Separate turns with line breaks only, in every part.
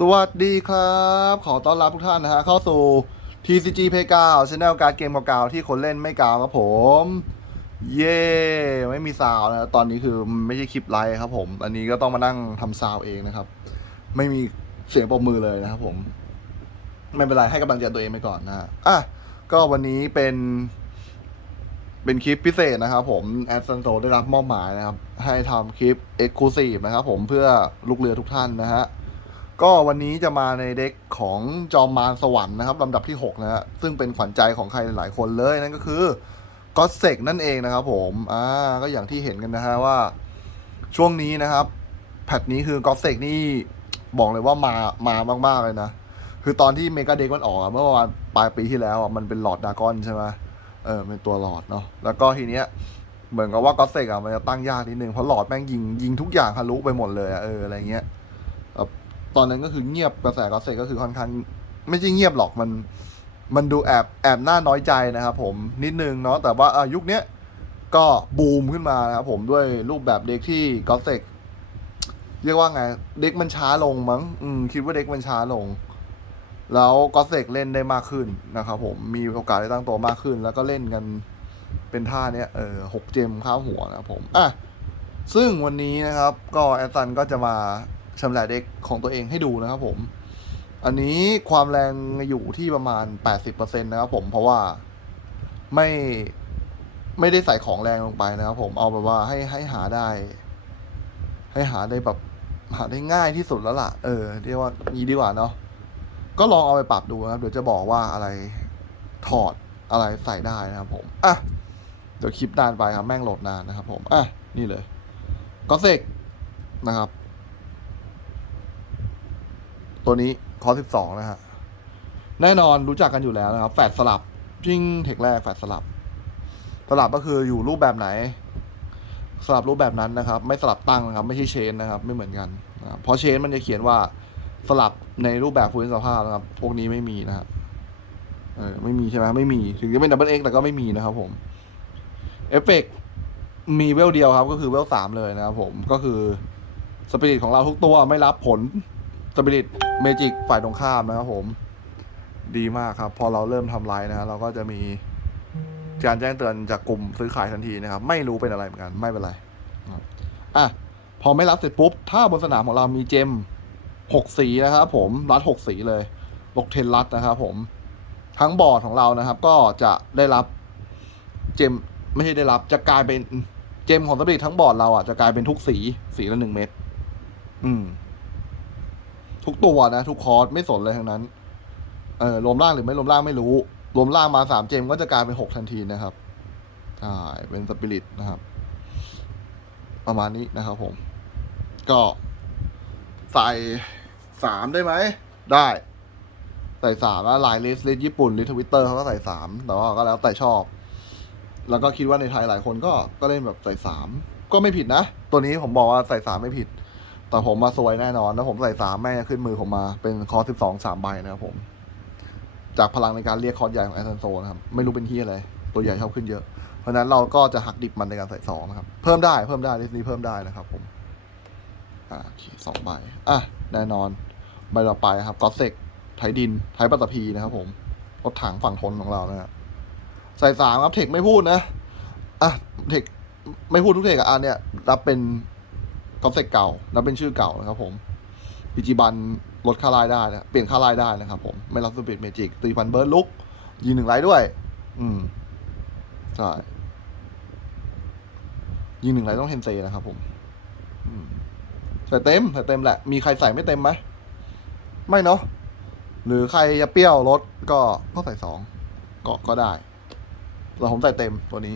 สวัสดีครับ ขอต้อนรับทุกท่านนะฮะเข้าสู่ TCG Play 9 Channel การเกมเก่าๆที่คนเล่นไม่เก่าครับผม เย่ไม่มีซาวนะตอนนี้คือไม่ใช่คลิปไลฟ์ครับผม อันนี้ก็ต้องมานั่งทำซาวเองนะครับ ไม่มีเสียงปรบมือเลยนะครับผม ไม่เป็นไรให้กำลังใจตัวเองไปก่อนนะฮะอะก็วันนี้เป็น เป็นคลิปพิเศษนะครับ ผมแอดซันโซได้รับมอบหมายนะครับ ให้ทำคลิป Exclusive นะครับผมเพื่อลูกเรือทุกท่านนะฮะ ก็วันนี้จะมาในเด็กของจอมมารสวรรค์นะครับลำดับที่ 6 นะฮะซึ่งเป็นขวัญใจของใครหลายคนเลยนั่นก็คือก็เซกนั่นเองนะครับผมอ่าก็อย่างที่เห็นกันนะฮะว่าช่วงนี้นะครับแพทนี้คือก็เซกนี่บอกเลยว่ามามามากๆเลยนะ คือตอนที่เมกาเด็กมันออกอเมื่อประมาณปลายปีที่แล้วอะมันเป็นหลอดดากอนใช่ไหมเออเป็นตัวหลอดเนาะแล้วก็ทีเนี้ยเหมือนกับว่าก็เซกอะมันจะตั้งยากนิดนึงเพราะหลอดแม่งยิงยิงทุกอย่างทะลุไปหมดเลยอะเอออะไรเงี้ย ตอนนั้นก็คือเงียบกระแสก็เสกก็คือค่อนข้างไม่ใช่เงียบหรอกมัน มันดูแอบแอบน่าน้อยใจนะครับผมนิดนึงเนาะแต่ว่ายุคนี้ก็บูมขึ้นมานะครับผมด้วยรูปแบบเด็กที่ก็เสกเรียกว่าไง เด็กมันช้าลงมั้งอืมคิดว่าเด็กมันช้าลง แล้วก็เสกเล่นได้มากขึ้นนะครับผมมีโอกาสได้ตั้งตัวมากขึ้น แล้วก็เล่นกันเป็นท่าเนี้ยเออหกเจมข้าวหัวนะครับผมอะซึ่งวันนี้นะครับ ก็แอดซันก็จะมา ชำแหละเด็กของตัวเองให้ดูนะครับผม อันนี้ความแรงอยู่ที่ประมาณ 80%นะครับผมเพราะว่าไม่ไม่ได้ใส่ของแรงลงไปนะครับผมเอาแบบว่าให้ให้หาได้ ให้หาได้แบบหาได้ง่ายที่สุดแล้วล่ะ เออเรียกว่างี้ดีกว่าเนาะก็ลองเอาไปปรับดูนะครับเดี๋ยวจะบอกว่าอะไรถอดอะไรใส่ได้นะครับผมอะเดี๋ยวคลิปนานไปครับแม่งโหลดนานนะครับผมอะนี่เลยก็เซกนะครับ ตัวนี้คอสิบสองนะฮะ แน่นอนรู้จักกันอยู่แล้วนะครับ แฟดสลับจิ้งเทคแรกแฟดสลับ สลับก็คืออยู่รูปแบบไหน สลับรูปแบบนั้นนะครับ ไม่สลับตั้งนะครับ ไม่ใช่เชนนะครับ ไม่เหมือนกันนะครับเพราะเชนมันจะเขียนว่าสลับในรูปแบบฟื้นสภาพนะครับ พวกนี้ไม่มีนะครับ เออไม่มีใช่ไหมไม่มี ถึงจะเป็นดับเบิลเอ็กแต่ก็ไม่มีนะครับผมเอฟเฟกมีเวลเดียวครับ ก็คือเวลสามเลยนะครับผมก็คือสปิริตของเราทุกตัวไม่รับผล สปิริตเมจิกฝ่ายตรงข้ามนะครับผม ดีมากครับ พอเราเริ่มทำไลน์นะฮะเราก็จะมีการแจ้งเตือนจากกลุ่มซื้อขายทันทีนะครับ ไม่รู้เป็นอะไรเหมือนกัน ไม่เป็นไรอะพอไม่รับเสร็จปุ๊บ ถ้าบนสนามของเรามีเจมหกสีนะครับผมรัดหกสีเลยลกเทนรัดนะครับผมทั้งบอร์ดของเรานะครับ ก็จะได้รับเจมไม่ใช่ได้รับ จะกลายเป็นเจมของสปิริตทั้งบอร์ดเราอะจะกลายเป็นทุกสีสีละหนึ่งเม็ดอืม ทุกตัวนะ ทุกคอร์สไม่สนเลยทั้งนั้น เออรวมร่างหรือไม่รวมร่างไม่รู้ รวมร่างมาสามเจมก็จะกลายเป็นหกทันทีนะครับใช่เป็นสปิริตนะครับ ประมาณนี้นะครับผม ก็ใส่สามได้ไหม ได้ ใส่สามแล้วลายเลสเลสญี่ปุ่นหรือทวิตเตอร์เขาก็ใส่สามแต่ว่าก็แล้วแต่ชอบ แล้วก็คิดว่าในไทยหลายคนก็ก็เล่นแบบใส่สามก็ไม่ผิดนะ ตัวนี้ผมบอกว่าใส่สามไม่ผิด แต่ผมมาซวยแน่นอน แล้วผมใส่สามแม่ขึ้นมือผมมาเป็นคอสิบสองสามใบนะครับผม จากพลังในการเรียกคอร์สใหญ่ของแอสซันโซนะครับ ไม่รู้เป็นที่อะไร ตัวใหญ่ชอบขึ้นเยอะ เพราะนั้นเราก็จะหักดิบมันในการใส่สองนะครับ เพิ่มได้เพิ่มได้ลิสต์นี้เพิ่มได้นะครับ ผม อ่าสองใบ อะ แน่นอน ใบต่อไปครับก็เซกไทยดิน ไทยปัตตภีนะครับ ผม รถถังฝั่งทนของเรานะครับ ใส่สามครับเทคไม่พูดนะ อะ เทคไม่พูดทุกเทคอะอันเนี้ยรับเป็น คอนเซ็ปเก่ารับเป็นชื่อเก่านะครับผมปิจิบันลดค่าลายได้นะเปลี่ยนค่าลายได้นะครับผม ไม่รับสปิดเมจิกตีพันเบิร์ดลุก ยิงหนึ่งไลด้วย อืม ใช่ ยิงหนึ่งไลต้องเฮนเซนะครับผมใส่เต็มใส่เต็มแหละ มีใครใส่ไม่เต็มไหม ไม่เนาะหรือใครจะเปรี้ยวลดก็ก็ใส่สองก็ก็ได้แต่ผมใส่เต็มตัวนี้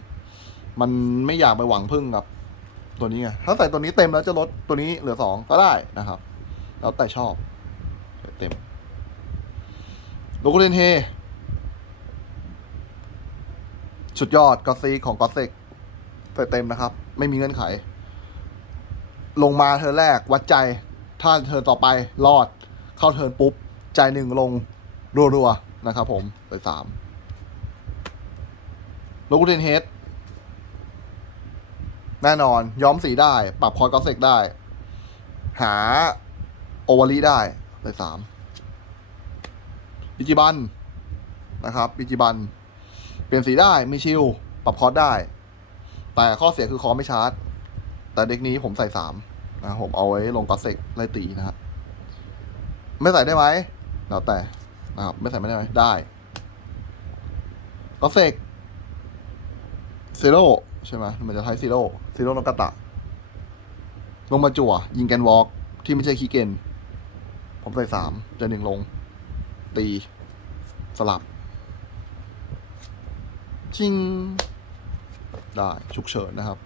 มันไม่อยากไปหวังพึ่งกับ ตัวนี้ไงถ้าใส่ตัวนี้เต็มแล้วจะลดตัวนี้เหลือสองก็ได้นะครับ แล้วแต่ชอบเต็มโลโกเรนเฮสุดยอดกอซีของกอเซกใส่เต็มนะครับ ไม่มีเงื่อนไข ลงมาเธอแรกวัดใจ ถ้าเธอต่อไปรอดเข้าเทินปุ๊บ ใจหนึ่งลงรัวๆนะครับผมใส่สามโลกูเทนเฮด แน่นอน ย้อมสีได้ ปรับคอยกอสเซกได้ หาโอวาลีได้ใส่สามบิจิบันนะครับบิจิบัน เปลี่ยนสีได้มีชิลปรับคอร์สได้ แต่ข้อเสียคือคอไม่ชาร์จ แต่เด็กนี้ผมใส่สามนะผมเอาไว้ลงกอสเซกไล่ตีนะครับไม่ใส่ได้ไหมแล้วแต่นะครับไม่ใส่ไม่ได้ไหมได้กอสเซกซีโร่ ใช่ไหมมันจะใช้ซีโร่ซีโร่นกกระตะ ลงมาจั่ว ยิงแกนวอล์กที่ไม่ใช่คีเกนผมใส่สามจะหนึ่งลง ตี สลับชิง ได้ฉุกเฉินนะครับ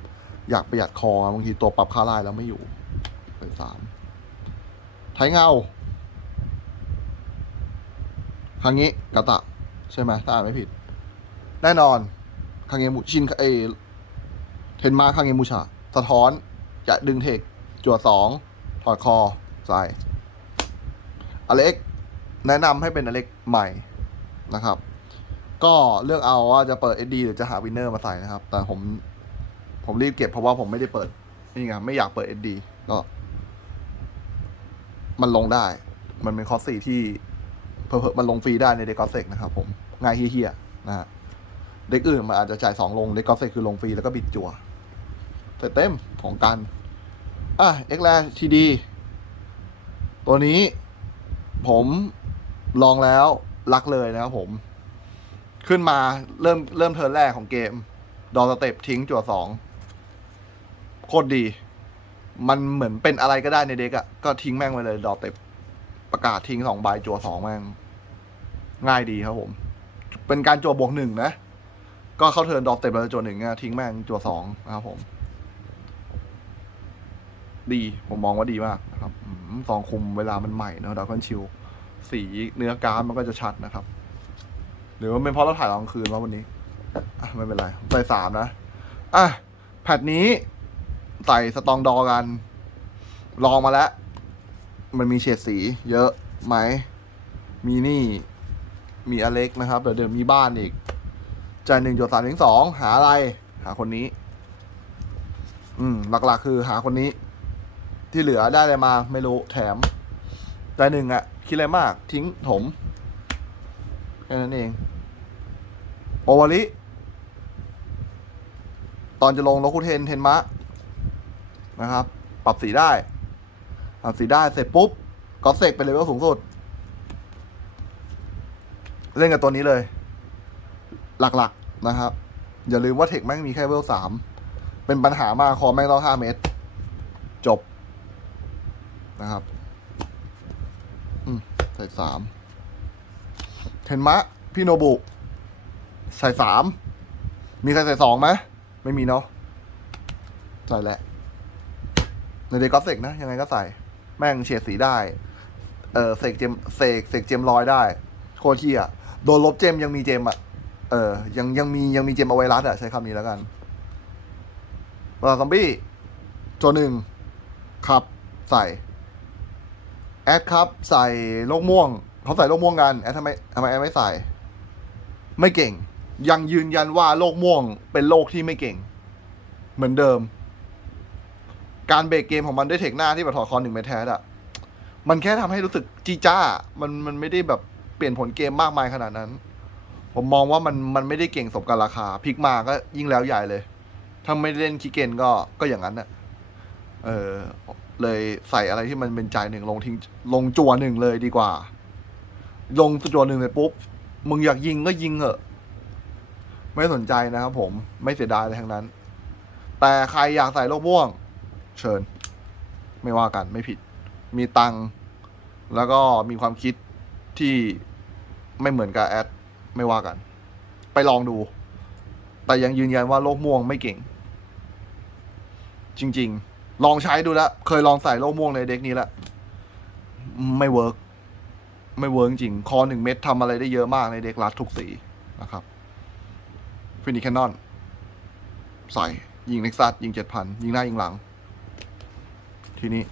อยากประหยัดคอบางทีตัวปรับค่าไล่แล้วไม่อยู่ใส่สามไทยเงาครั้งนี้กาตะ ใช่ไหมถ้าอ่านไม่ผิด แน่นอนคางเงมุชินเอ เทนมาคางเงมุชา สะท้อน จะดึงเทคจั่วสองถอดคอใส่อเล็กแนะนำให้เป็นอเล็กใหม่นะครับ ก็เลือกเอาว่าจะเปิด SD หรือจะหาวินเนอร์มาใส่นะครับ แต่ผมผมรีบเก็บเพราะว่าผมไม่ได้เปิดนี่ไงไม่อยากเปิด SD ก็มันลงได้ มันเป็นคอสสี่ที่เพอๆมันลงฟรีได้ในเด็กกอเซกนะครับผมง่ายเฮี้ยๆนะฮะเด็กอื่นมันอาจจะจ่ายสองลงเด็กกอเซกคือลงฟรีแล้วก็บิดจั่ว เสร็จเต็มของกัน อะเอ็กแลทีดีตัวนี้ผมลองแล้วรักเลยนะครับผม ขึ้นมาเริ่มเริ่มเทิร์นแรกของเกม ดอสเต็ปทิ้งจั่วสองโคตรดี มันเหมือนเป็นอะไรก็ได้ในเด็กอะ่ะก็ทิ้งแม่งไปเลย ดอสเต็ปประกาศทิ้งสองใบจั่วสองแม่ง ง่ายดีครับผม เป็นการจั่วบวกหนึ่งนะ ก็เข้าเทิร์นดอสเต็ปแล้วจั่วหนึ่งอะทิ้งแม่งจั่วสองนะครับผม ดี ผมมองว่าดีมากนะครับอืมซองคุมเวลามันใหม่เนอะดาวคอนชิลสีเนื้อการ์ดมันก็จะชัดนะครับ หรือว่าเป็นเพราะเราถ่ายตอนกลางคืนว่าวันนี้อะไม่เป็นไรใส่สามนะ อะแพทนี้ใส่สตองดอกัน ลองมาแล้ว มันมีเฉดสีเยอะไหม มีนี่ มีอเล็กนะครับ เดี๋ยวเดี๋ยวมีบ้านอีกจ่ายหนึ่งจดสามถึงสองหาอะไร หาคนนี้ อืม หลักๆ คือหาคนนี้ ที่เหลือได้อะไรมาไม่รู้แถม แต่หนึ่งอะคิดอะไรมากทิ้งถมแค่นั้นเอง โอวาริตอนจะลงโลคุเทนเทนมะนะครับ ปรับสีได้ ปรับสีได้เสร็จปุ๊บก็เสกเป็นเลเวลสูงสุด เล่นกับตัวนี้เลย หลักๆนะครับ อย่าลืมว่าเทคแม่งมีแค่เวลสามเป็นปัญหามากคอแม่งต้องห้าเมตร จบ นะครับอืมใส่สามเทนมะ พี่โนบุ ใส่สามมีใครใส่สองไหมไม่มีเนาะใส่แหละ ในเดกอสเซกนะ ยังไงก็ใส่ แม่งเฉดสีได้ เออเสกเจมเสกเสกเจมลอยได้ โคตรเที่ยโดนลบเจมยังมีเจมอะ เออ ยังยังมียังมีเจมเอาไว้รัดอะ ใช้คำนี้แล้วกันเวลาซอมบี้โจหนึ่งครับใส่ แอดครับ ใส่โลกม่วงเขาใส่โลกม่วงกันแอดทำไมทำไมแอดไม่ใส่ ไม่เก่ง ยังยืนยันว่าโลกม่วงเป็นโลกที่ไม่เก่ง เหมือนเดิม การเบรกเกมของมันด้วยเทคหน้าที่แบบถอดคอนหนึ่งเมตรแท้อะมันแค่ทำให้รู้สึกจีจ้า มันมันไม่ได้แบบเปลี่ยนผลเกมมากมายขนาดนั้น ผมมองว่ามันมันไม่ได้เก่งสมกับราคาพลิกมาก็ยิ่งแล้วใหญ่เลย ถ้าไม่เล่นคีเกนก็ก็อย่างนั้นอะเออ เลยใส่อะไรที่มันเป็นใจายหนึ่งลงทิ้งลงจัวหนึ่งเลยดีกว่า ลงจัวหนึ่งเลยปุ๊บมึงอยากยิงก็ยิงเหอะ ไม่สนใจนะครับผมไม่เสียดายอะไรทั้งนั้น แต่ใครอยากใส่โลกม่วง เชิญ ไม่ว่ากันไม่ผิด มีตังแล้วก็มีความคิดที่ไม่เหมือนกับแอดไม่ว่ากัน ไปลองดู แต่ยังยืนยันว่าโลกม่วงไม่เก่ง จริง ๆ ลองใช้ดูแล้ว เคยลองใส่โลกม่วงในเด็กนี้แล้ว ไม่เวิร์กไม่เวิร์กจริง คอหนึ่งเม็ดทำอะไรได้เยอะมากในเด็กรัดทุกสีนะครับฟินิแคนนอนใส่ ยิงเน็กซัสยิงเจ็ดพันยิงหน้ายิงหลัง ทีนี้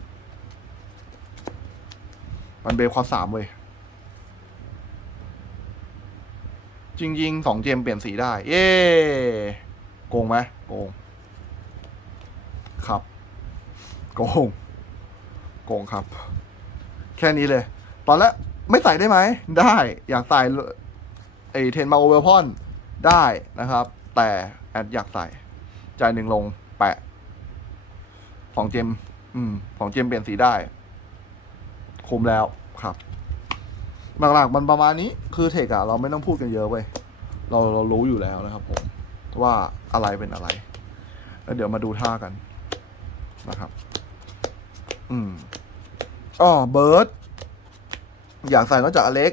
มันเบฟความสามเว้ยจริงๆสองเจมเปลี่ยนสีได้ เย้โกงไหมโกง ครับ โกง โกงครับ แค่นี้เลย ตอนแรกไม่ใส่ได้ไหม ได้ อยากใส่ไอเทนมาโอเวลพอนได้นะครับ แต่แอดอยากใส่จ่ายหนึ่งลงแปะของเจม อืมของเจมเปลี่ยนสีได้ คุมแล้วครับ หลักๆมันประมาณนี้คือเทคอะเราไม่ต้องพูดกันเยอะเว้ยเราเรารู้อยู่แล้วนะครับผม ว่าอะไรเป็นอะไร แล้วเดี๋ยวมาดูท่ากันนะครับ อืมอ๋อเบิร์ดอยากใส่นอกจากอเล็ก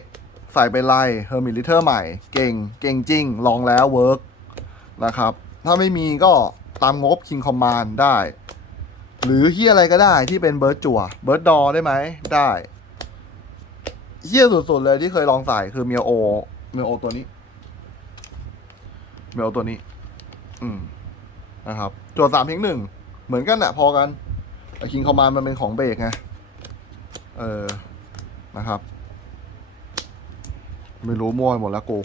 ใส่ไปไล่เฮอร์มิลิเทอร์ใหม่ เก่ง เก่งจริง ลองแล้วเวิร์กนะครับ ถ้าไม่มีก็ตามงบ King Command ได้ หรือเฮียอะไรก็ได้ที่เป็นเบิร์ดจั่ว เบิร์ดดอได้ไหม ได้เฮียสุดๆเลยที่เคยลองใส่คือเมียโอ เมียโอตัวนี้ เมียโอตัวนี้ อืมนะครับจั่วสามเพียงหนึ่ง เหมือนกันแหละพอกัน แต่ King Command มันเป็นของเบรกไง เออ นะครับ ไม่รู้มั่วหมดแล้วกู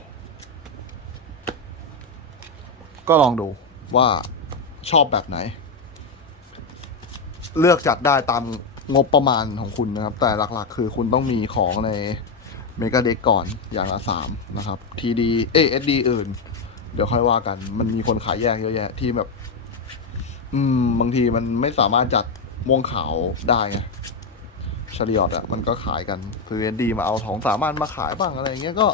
ก็ลองดูว่าชอบแบบไหน เลือกจัดได้ตามงบประมาณของคุณนะครับ แต่หลักๆ คือคุณต้องมีของในเมกาเด็กก่อนอย่างละสามนะครับ TD เอเอสดีอื่น เดี๋ยวค่อยว่ากัน มันมีคนขายแยกเยอะแยะที่แบบ อืม บางทีมันไม่สามารถจัด ม่วงขาวได้ไงชริออตอะมันก็ขายกันคือเอ็นดีมาเอาของสามารถมาขายบ้างอะไรเงี้ยก็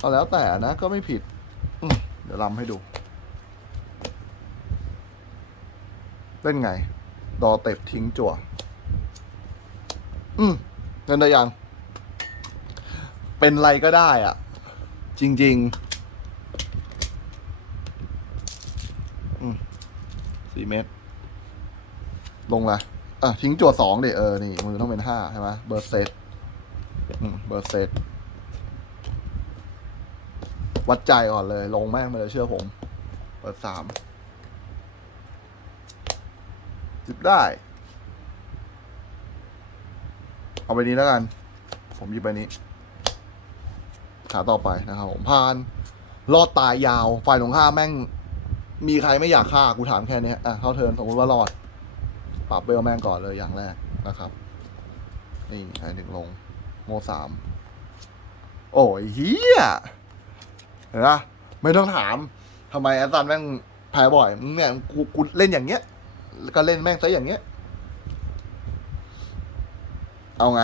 ก็แล้วแต่นะก็ไม่ผิดเดี๋ยวลำให้ดู เล่นไง ดอเต็บทิ้งจั่ว อืมเงินได้ยัง เป็นไรก็ได้อะ จริง ๆ อืมสี่เมตร ลงละอะทิ้งจั่วสองเดเออ นี่มือต้องเป็นห้าใช่ไหมเบอร์เซตเบอร์เซตวัดใจก่อนเลย ลงแม่งมาเลยเชื่อผม เปิดสามจิบได้ เอาไปนี้แล้วกัน ผมหยิบไปนี้ ขาต่อไปนะครับผมพานรอดตายยาว ฝ่ายตรงข้ามแม่ง มีใครไม่อยากฆ่า กูถามแค่นี้อะเข้าเทินสมมติว่ารอด ปรับเวลแม่งก่อนเลยอย่างแรกนะครับ นี่ไอหนึ่งลง โมสามโอ้ยเฮียเห็นปะไม่ต้องถามทำไมแอสตันแม่งแพ้บ่อยมึงเนี่ยกูกูเล่นอย่างเงี้ยก็เล่นแม่งซะอย่างเงี้ย เอาไง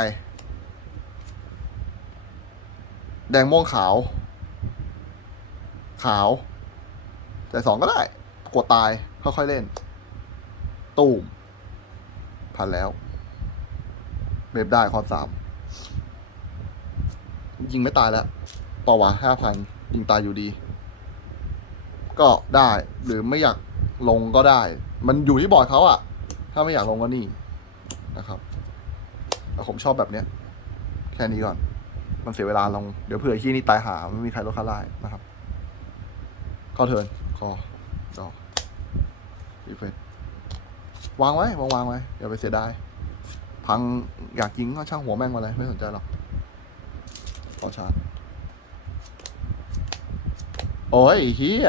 แดงม่วงขาว ขาว แต่สองก็ได้ กดตาย ค่อยๆเล่น ตูม พันแล้วเบบได้คอสามยิงไม่ตายแล้วต่อวะห้าพันยิงตายอยู่ดี ก็ได้หรือไม่อยากลงก็ได้ มันอยู่ที่บอร์ดเขาอะถ้าไม่อยากลงก็นี่นะครับแต่ผมชอบแบบเนี้ย แค่นี้ก่อน มันเสียเวลาลง เดี๋ยวเผื่อที่นี่ตายหา ไม่มีใครลดค่าไล่นะครับ ข้าเทินคอดอกรีเฟรช วางไว้วางวางไว้อย่าไปเสียดาย พังอยากยิงก็ช่างหัวแม่งมาเลยไม่สนใจหรอกพอชาร์จโอ้ยเฮีย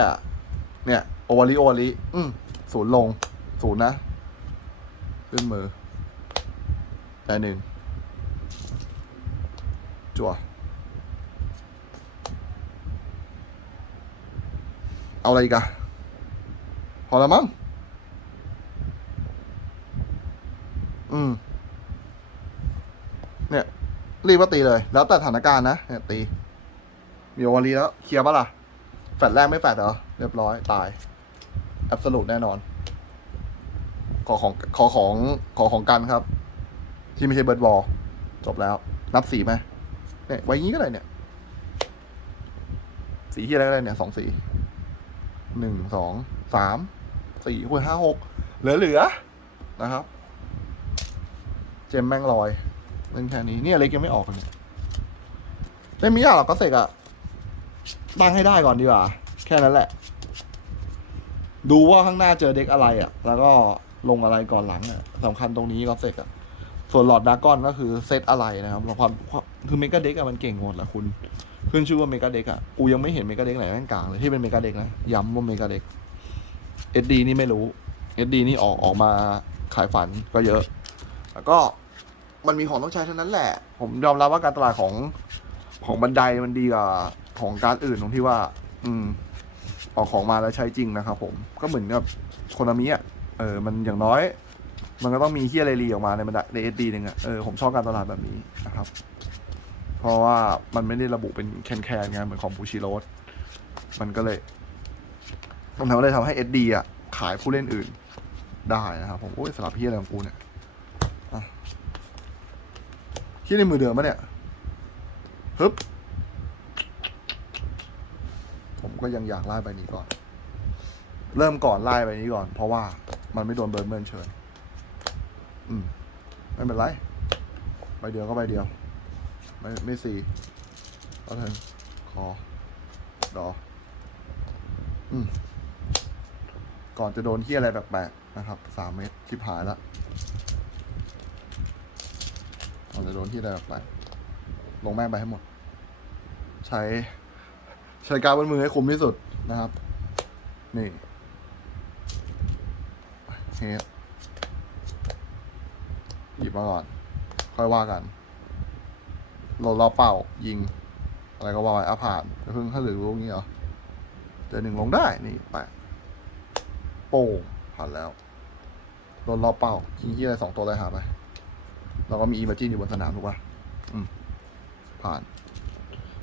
เนี่ยโอวาลิโอวาลิอืมศูนย์ลง ศูนย์นะ ขึ้นมือได้หนึ่งจั่วเอาอะไรกอะพอแล้วมั้ง อืม เนี่ย รีบว่าตีเลย แล้วแต่สถานการณ์นะ เนี่ยตี มีโอวารีแล้ว เคลียร์ปะล่ะ แฟดแรกไม่แฟดเหรอ เรียบร้อย ตาย แอบสูตแน่นอน ขอของ ขอของ ขอของกันครับ ที่ไม่ใช่เบิร์ดบอล จบแล้ว นับสีไหมเนี่ยไว้งี้ก็ได้เนี่ย สีที่อะไรก็ได้เนี่ย สองสี หนึ่ง สอง สาม สี่คุยห้าหก เหลือเหลือๆนะครับ เจมแม่งลอยเล่นแค่นี้เนี่ยเล็กยังไม่ออกเลยเล่นไม่ยากหรอกก็เสกอะตั้งให้ได้ก่อนดีกว่า แค่นั้นแหละ ดูว่าข้างหน้าเจอเด็กอะไรอะแล้วก็ลงอะไรก่อนหลังอะสำคัญตรงนี้ก็เสกอะส่วนหลอดดากอนก็คือเซตอะไรนะครับแล้วความคือเมกาเด็กอะมันเก่งหมดแหละคุณขึ้นชื่อว่าเมกาเด็กอะกูยังไม่เห็นเมกาเด็กไหนแม่งกลางเลยที่เป็นเมกาเด็กนะย้ำว่าเมกาเด็กเอ็ดดีนี่ไม่รู้เอ็ดดีนี่ออกออกมาขายฝันก็เยอะ แล้วก็ มันมีของต้องใช้เท่านั้นแหละ ผมยอมรับว่าการตลาดของของบันไดมันดีกว่าของการอื่นตรงที่ว่า อืมออกของมาแล้วใช้จริงนะครับผมก็เหมือนกับโคนามิอะเออมันอย่างน้อย มันก็ต้องมีเฮียอะไรรีออกมาในบันไดในเอสดีหนึ่งอะเออผมชอบการตลาดแบบนี้นะครับ เพราะว่ามันไม่ได้ระบุเป็นแคนแคนไงเหมือนของบูชิโรสมันก็เลยมันทำให้ทำให้เอสดีอะขายผู้เล่นอื่นได้นะครับผมโอ้ยสลับเฮียอะไรของกูเนี่ยอะ เฮียในมือเดิมปะเนี่ยฮึบผมก็ยังอยากไล่ใบนี้ก่อน เริ่มก่อนไล่ใบนี้ก่อน เพราะว่ามันไม่โดนเบิร์นเบิร์นเชิญอืมไม่เป็นไรใบเดียวก็ใบเดียว ไม่ไม่สี่ก็เทิงคอดออืมก่อนจะโดนที่อะไรแปลกๆนะครับสามเมตรชิบหายละ ก่อนจะโดนที่อะไรแปลกๆลงแม่งไปให้หมด ใช้ ใช้การบนมือให้คุ้มที่สุดนะครับ นี่เฮดหยิบมาก่อน ค่อยว่ากันโหลดรอเป่า ยิง อะไรก็ว่าไปอะผ่านเพิ่งถ้าเหลือลูกนี้เหรอเจอหนึ่งลงได้ นี่ไป โป้งผ่านแล้วโดนรอเป้ายิงที่อะไรสองตัวเลยหาไป เราก็มีอีเมจินอยู่บนสนามถูกป่ะผ่าน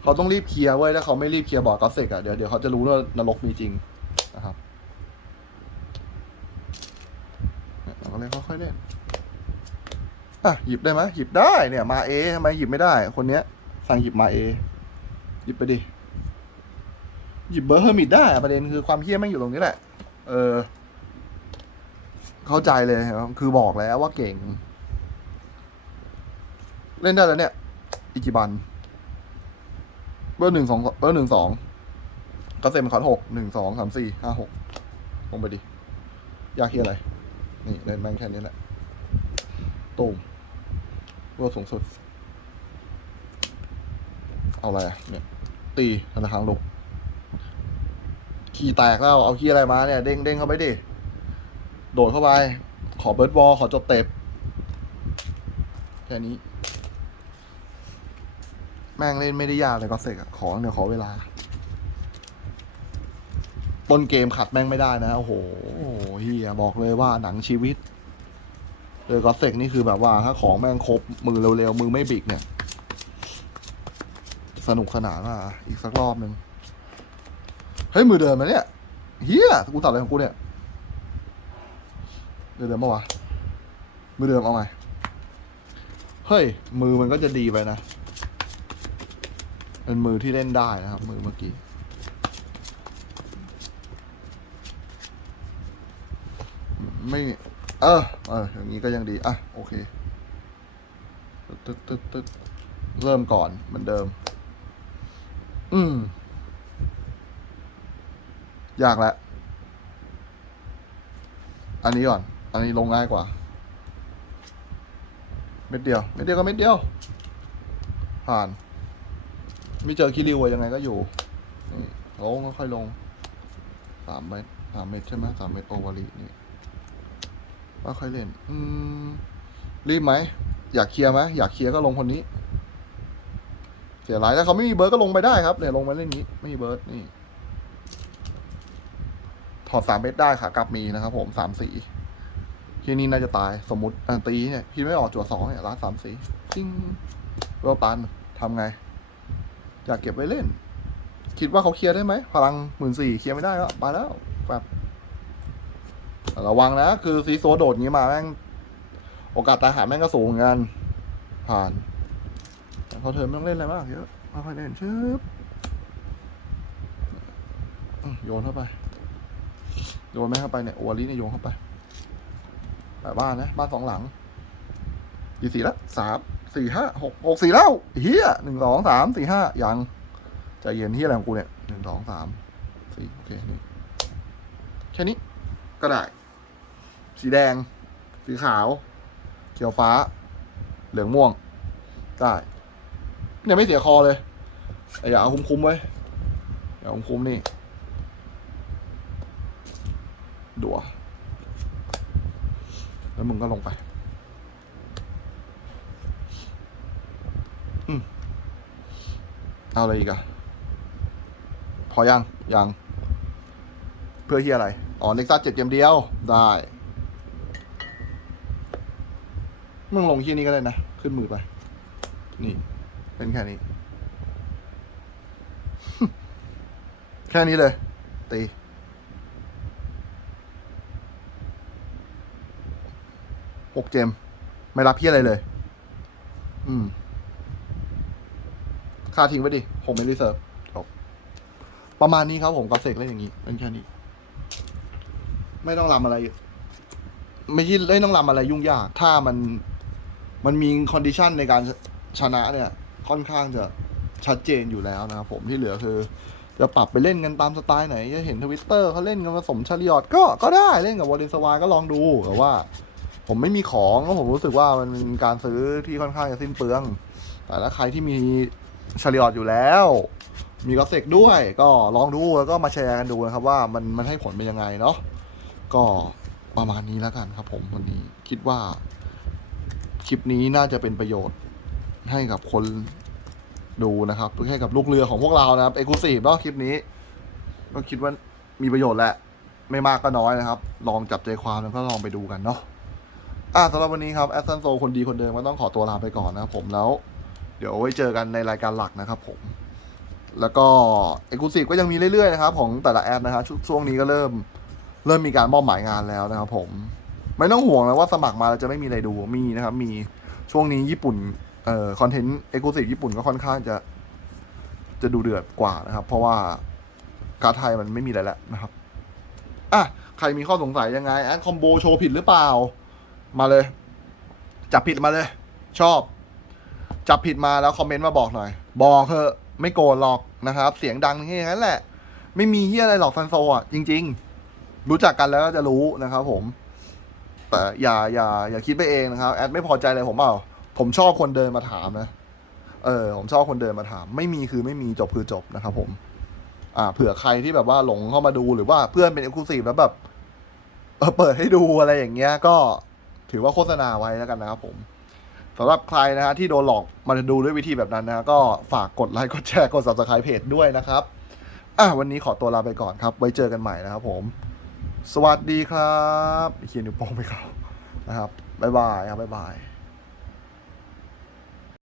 เขาต้องรีบเคลียร์เว้ยถ้าเขาไม่รีบเคลียร์บอร์ดก็เสกอะเดี๋ยวเดี๋ยวเขาจะรู้ว่านรกมีจริงนะครับเราก็เล่นค่อยๆเล่นอะหยิบได้ไหมหยิบได้เนี่ย มาเอทำไมหยิบไม่ได้ คนเนี้ย สั่งหยิบมาเอหยิบไปดิหยิบเบอร์เฮอร์มิดได้ประเด็นคือความเฮี้ยแม่งอยู่ตรงนี้แหละ เออ เข้าใจเลยครับคือบอกแล้วว่าเก่ง เล่นได้แล้วเนี่ย อิจิบัน เบอร์หนึ่งสองเบอร์หนึ่งสองก็เซ็นคอร์ดหกหนึ่งสองสามสี่ห้าหกลงไปดิยากเฮียอะไร นี่เล่นแม่งแค่นี้แหละตูมรวดสูงสุด เอาอะไรเนี่ย ตีธนาคารลงขี่แตกแล้วเอาขี้อะไรมาเนี่ย เด้งเด้งเข้าไปดิ โดดเข้าไป ขอเบิร์ดบอลขอจบเต็ปแค่นี้ แม่งเล่นไม่ได้ยากเลยก็เสกขอเดี๋ยวขอเวลา ต้นเกมขัดแม่งไม่ได้นะ โอ้โหเฮียบอกเลยว่าหนังชีวิตเออก็เสกนี่คือแบบว่า ถ้าของแม่งครบมือเร็วๆมือไม่บิกเนี่ย สนุกสนานอะอีกสักรอบหนึ่งเฮ้ยมือเดิมนะเนี่ยเฮียกูตัดอะไรของกูเนี่ยมือเดิมปะวะมือเดิมเอาไงเฮ้ยมือมันก็จะดีไปนะ เป็นมือที่เล่นได้นะครับ มือเมื่อกี้ ไม่ เออเอออย่างนี้ก็ยังดี อะ โอเคตึ๊ดตึ๊ดตึ๊ดเริ่มก่อนเหมือนเดิม อืม ยากแล้วอันนี้ก่อน อันนี้ลงง่ายกว่า เม็ดเดียว เม็ดเดียวก็เม็ดเดียว ผ่าน ไม่เจอคิริวอะยังไงก็อยู่นี่ลงค่อยลงสามเมตรสามเมตรใช่ไหมสามเมตรโอวารีนี่ว่าค่อยเล่น อืม รีบไหม อยากเคลียร์ไหมอยากเคลียร์ก็ลงคนนี้ เสียหลายถ้าเขาไม่มีเบิร์ดก็ลงไปได้ครับเนี่ยลงมาเล่นนี้ ไม่มีเบิร์ดนี่ ถอดสามเมตรได้ค่ะกลับมีนะครับผมสามสีทีนี่น่าจะตายสมมติตีเนี่ยพี่ไม่ออกจั่วสองเนี่ยร้านสามสีซิงโรตันทำไง อยากเก็บไว้เล่น คิดว่าเขาเคลียร์ได้ไหม พลังหมื่นสี่เคลียร์ไม่ได้ก็ไปแล้วแบบระวังนะ คือซีโซโดดงี้มาแม่ง โอกาสตายหาแม่งก็สูงเหมือนกัน ผ่านเขาเธอไม่ต้องเล่นอะไรมากเยอะค่อยเล่นชึบโยนเข้าไป โยนไม่เข้าไปเนี่ยโอวารีเนี่ยโยนเข้าไปแต่บ้านนะ บ้านสองหลังกี่สีละสาม สี่ห้าหกหกสี่แล้วเฮียหนึ่งสองสามสี่ห้ายังใจเย็นที่อะไรของกูเนี่ยหนึ่งสองสามสี่โอเคนี่แค่นี้ก็ได้ สีแดง สีขาว เขียวฟ้า เหลืองม่วง ได้เนี่ยไม่เสียคอเลยไอ้ย่าเอาคุ้มไว้อย่าเอาคุ้มนี่ดัวแล้วมึงก็ลงไป อืม เอาอะไรอีกอะพอยังยัง เพื่อที่อะไร อ๋อเน็กซัสเจ็ดเกมเดียว ได้มึงลงที่นี้ก็ได้นะ ขึ้นมือไป นี่ เป็นแค่นี้ แค่นี้เลย ตีหกเจม ไม่รับพี่อะไรเลย อืม ค่าทิ้งไว้ดิผมไม่รีเซิร์ฟจบประมาณนี้ครับผมกอเซกเล่นอย่างนี้เป็นแค่นี้ ไม่ต้องรำอะไร ไม่ใช่ไม่ต้องรำอะไรยุ่งยาก ถ้ามันมันมีคอนดิชันในการชนะเนี่ย ค่อนข้างจะชัดเจนอยู่แล้วนะครับผมที่เหลือคือ จะปรับไปเล่นกันตามสไตล์ไหน จะเห็นทวิตเตอร์เขาเล่นกันผสมชาริออตก็ก็ได้เล่นกับวอลเลนสวายก็ลองดูแต่ว่า ผมไม่มีของแล้วผมรู้สึกว่ามันเป็นการซื้อที่ค่อนข้างจะสิ้นเปลือง แต่ถ้าใครที่มี ชาริออตอยู่แล้ว มีกอเซกด้วยก็ลองดูแล้วก็มาแชร์กันดูนะครับว่ามันมันให้ผลเป็นยังไงเนาะก็ประมาณนี้แล้วกันครับ ผมวันนี้คิดว่าคลิปนี้น่าจะเป็นประโยชน์ให้กับคนดูนะครับให้กับลูกเรือของพวกเรานะครับเอกลูซีฟเนาะคลิปนี้ ก็คิดว่ามีประโยชน์แหละ ไม่มากก็น้อยนะครับ ลองจับใจความแล้วก็ลองไปดูกันเนาะอะสำหรับวันนี้ครับแอสซันโซคนดีคนเดิมก็ต้องขอตัวลาไปก่อนนะครับผมแล้ว เดี๋ยวไว้เจอกันในรายการหลักนะครับผม แล้วก็เอกลูซีฟก็ยังมีเรื่อยๆนะครับของแต่ละแอดนะครับชช่วงนี้ก็เริ่มเริ่มมีการมอบหมายงานแล้วนะครับผม ไม่ต้องห่วงนะว่าสมัครมาแล้วจะไม่มีอะไรดูมีนะครับ มีช่วงนี้ญี่ปุ่นเอ่อคอนเทนต์เอกลูซีฟญี่ปุ่นก็ค่อนข้างจะจะดูเดือดกว่านะครับ เพราะว่าการไทยมันไม่มีอะไรแล้วนะครับอะใครมีข้อสงสัยยังไงแอดคอมโบโชว์ผิดหรือเปล่า มาเลย จับผิดมาเลย ชอบ จับผิดมาแล้วคอมเมนต์มาบอกหน่อย บอกเถอะไม่โกรธหรอกนะครับ เสียงดังแค่นั้นแหละ ไม่มีเฮียอะไรหรอกซันโซอะจริง ๆ รู้จักกันแล้วก็จะรู้นะครับ ผม แต่อย่าอย่าอย่าคิดไปเองนะครับแอดไม่พอใจอะไรผมเปล่าผมชอบคนเดินมาถามนะเออผมชอบคนเดินมาถาม ไม่มีคือไม่มีจบคือจบนะครับ ผม อ่า เผื่อใครที่แบบว่าหลงเข้ามาดูหรือว่าเพื่อนเป็นเอ็กซ์คลูซีฟแล้วแบบเออเปิดให้ดูอะไรอย่างเงี้ย ก็ถือว่าโฆษณาไว้แล้วกันนะครับผม สำหรับใครนะฮะที่โดนหลอกมาดูด้วยวิธีแบบนั้นนะฮะก็ฝากกดไลค์กดแชร์กด subscribe เพจด้วยนะครับอะวันนี้ขอตัวลาไปก่อนครับ ไว้เจอกันใหม่นะครับผม สวัสดีครับเขียนนิ้วโป้งไปครับนะครับบ๊ายบายครับบ๊ายบาย